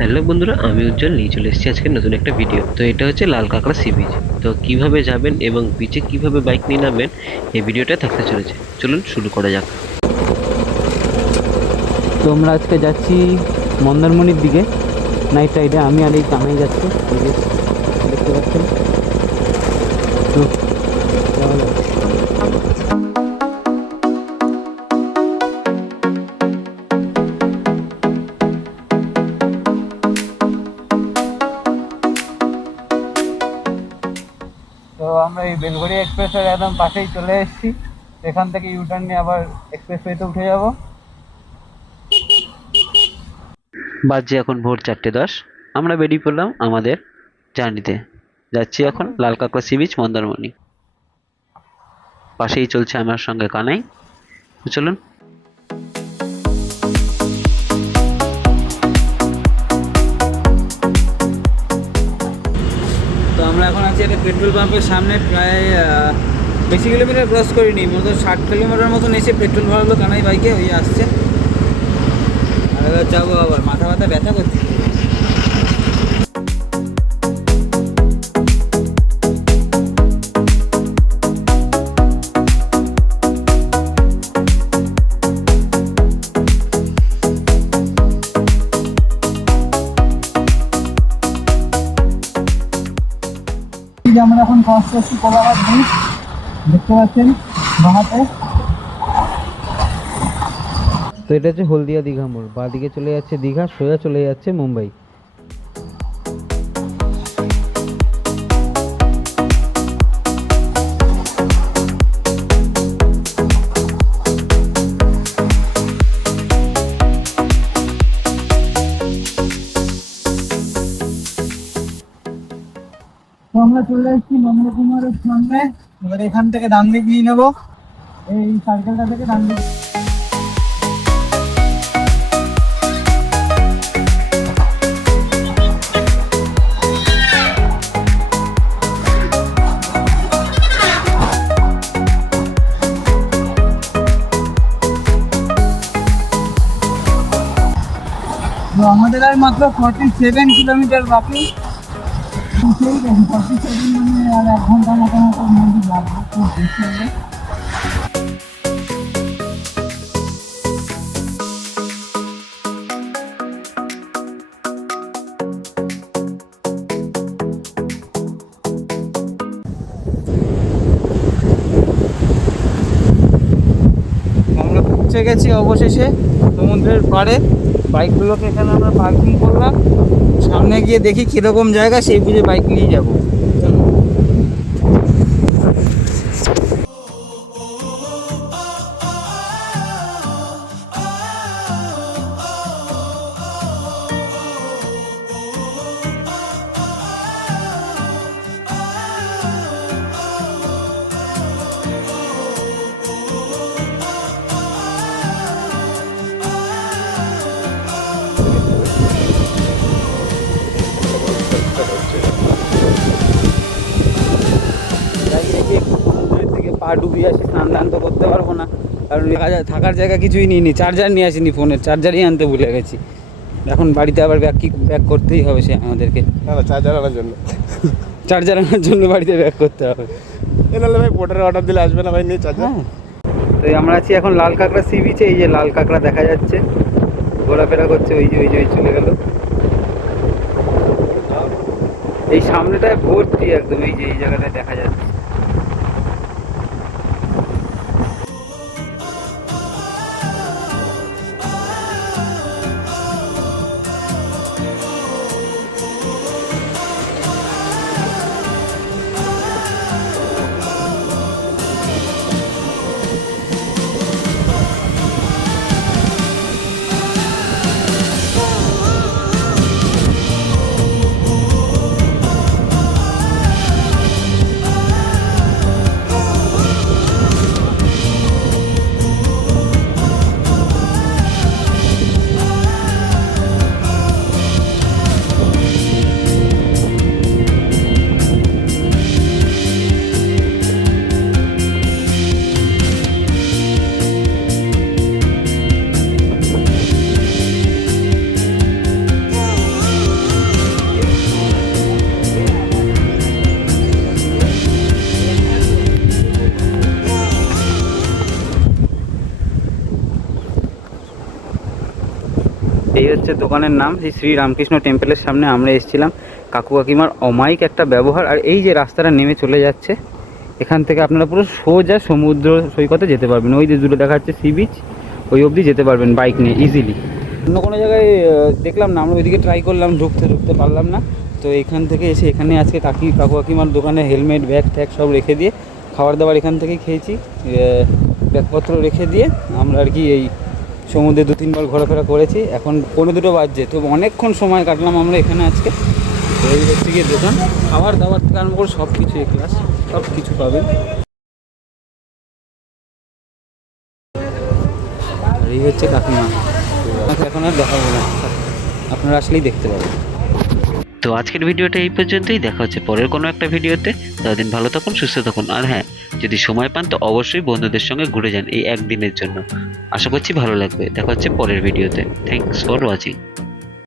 Hello বন্ধুরা, আমি উজ্জ্বল নিয়ে চলে এসেছি আজকে নতুন একটা ভিডিও। তো এটা হচ্ছে লাল কাঁকড়া সি বিচ। তো কিভাবে যাবেন এবং বিচে কিভাবে বাইক নিয়ে নামবেন, এই ভিডিওটা থাকতে চলেছে। চলুন শুরু করা যাক। তো আমরা আজকে যাচ্ছি মন্দারমণির দিকে নাইট রাইডে। আমি আর এই কানাই যাচ্ছি, এই যে দেখতে পাচ্ছেন। তো যাওয়া যাক। তো আমরা এই বেলঘড়িয়া এক্সপ্রেসের একদম পাশেই চলে এসেছি। এখান থেকে ইউটার্ন নিয়ে আবার এক্সপ্রেসওয়েতে উঠে যাব। বাজে এখন ভোর 4:10। আমরা বেরিয়ে পড়লাম আমাদের জার্নিতে। যাচ্ছি এখন লাল কাঁকড়া সি বিচ মন্দারমণি। পাশেই চলছে আমার সঙ্গে কানাই। তো চলুন। তো আমরা এখন আছি একটা পেট্রোল পাম্পের সামনে। প্রায় বেশি কিলোমিটার ক্রস করিনি, মূলত 60 কিলোমিটার মতন এসে পেট্রোল ভরালো কানাই বাইকে, ওই আসছে। আর এবার যাবো, আবার মাথা ব্যথা করছে। আমরা এখন ক্রস করছি কোলাঘাট ব্রিজ, দেখতে পাচ্ছেন বাঁহাতে। তো এটা হচ্ছে হলদিয়া দীঘা মোড়। বাঁ দিকে চলে যাচ্ছে দীঘা, সোজা চলে যাচ্ছে মুম্বাই। তো আমরা চলে এসেছি নন্দকুমারের সামনে। এবার এখান থেকে ডান দিক নিয়ে নেবো, এই সার্কেলটা থেকে ডান দিক। তো আমাদের আর মাত্র 47 কিলোমিটার বাকি। 47 মানে আর 1 ঘন্টা মতো মধ্যে লাগবে, খুব বেশি হবে। আমরা পৌঁছে গেছি অবশেষে সমুদ্রের পাড়ে। বাইকগুলোকে এখানে আমরা পার্কিং করলাম। সামনে গিয়ে দেখি কীরকম জায়গা, সেই বুঝে বাইক নিয়ে যাবো। সমুদ্রের থেকে পা ডুবিয়ে আসি, স্নান দান তো করতে পারবো না, কারণ থাকার জায়গা কিছুই নিইনি। চার্জার নিয়ে আসিনি, ফোনের চার্জারই আনতে ভুলে গেছি। এখন বাড়িতে আবার ব্যাক করতেই হবে সে আমাদেরকে। চার্জার আনার জন্য বাড়িতে ব্যাক করতে হবে। নাহলে ভাই পোর্টারে অর্ডার দিলে আসবে না ভাই, নিয়ে চার্জার। হ্যাঁ, তো আমরা আছি এখন লাল কাঁকড়া সি বিচে। এই যে লাল কাঁকড়া দেখা যাচ্ছে, ঘোরাফেরা করছে। ওই যে চলে গেল। এই সামনেটায় ভর্তি একদম, এই যে এই জায়গাটায় দেখা যাচ্ছে। হচ্ছে দোকানের নাম, সেই শ্রী রামকৃষ্ণ টেম্পলের সামনে আমরা এসেছিলাম। কাকু কাকিমার অমায়িক একটা ব্যবহার। আর এই যে রাস্তাটা নেমে চলে যাচ্ছে, এখান থেকে আপনারা পুরো সোজা সমুদ্র সৈকতে যেতে পারবেন। ওই যে দূরে দেখা যাচ্ছে সি বিচ, ওই অবধি যেতে পারবেন বাইক নিয়ে ইজিলি। অন্য কোনো জায়গায় দেখলাম না, আমরা ওইদিকে ট্রাই করলাম, ঢুকতে পারলাম না। তো এখান থেকে এসে এখানে আজকে কাকু কাকিমার দোকানে হেলমেট ব্যাগ ট্যাগ সব রেখে দিয়ে খাবার দাবার এখান থেকেই খেয়েছি। ব্যাগপত্র রেখে দিয়ে আমরা আর কি এই সমুদ্রে 2-3 বার ঘোরাফেরা করেছি। এখন 1:45 বাজছে, তো অনেকক্ষণ সময় কাটলাম আমরা এখানে আজকে। তো এই হচ্ছে গিয়ে দোকান, খাবার দাবার থেকে আরম্ভ করে সব কিছু ক্লাস সব কিছু পাবেন। আর এই হচ্ছে কাকিমা, এখন আর দেখাবো না, আপনারা আসলেই দেখতে পাবেন। তো আজকের ভিডিওটা এই পর্যন্তই, দেখা হচ্ছে পরের কোনো একটা ভিডিওতে। ততদিন ভালো থাকুন, সুস্থ থাকুন। আর হ্যাঁ, যদি সময় পান তো অবশ্যই বন্ধুদের সঙ্গে ঘুরে যান এই একদিনের জন্য। আশা করছি ভালো লাগবে। দেখা হচ্ছে পরের ভিডিওতে। Thanks for watching.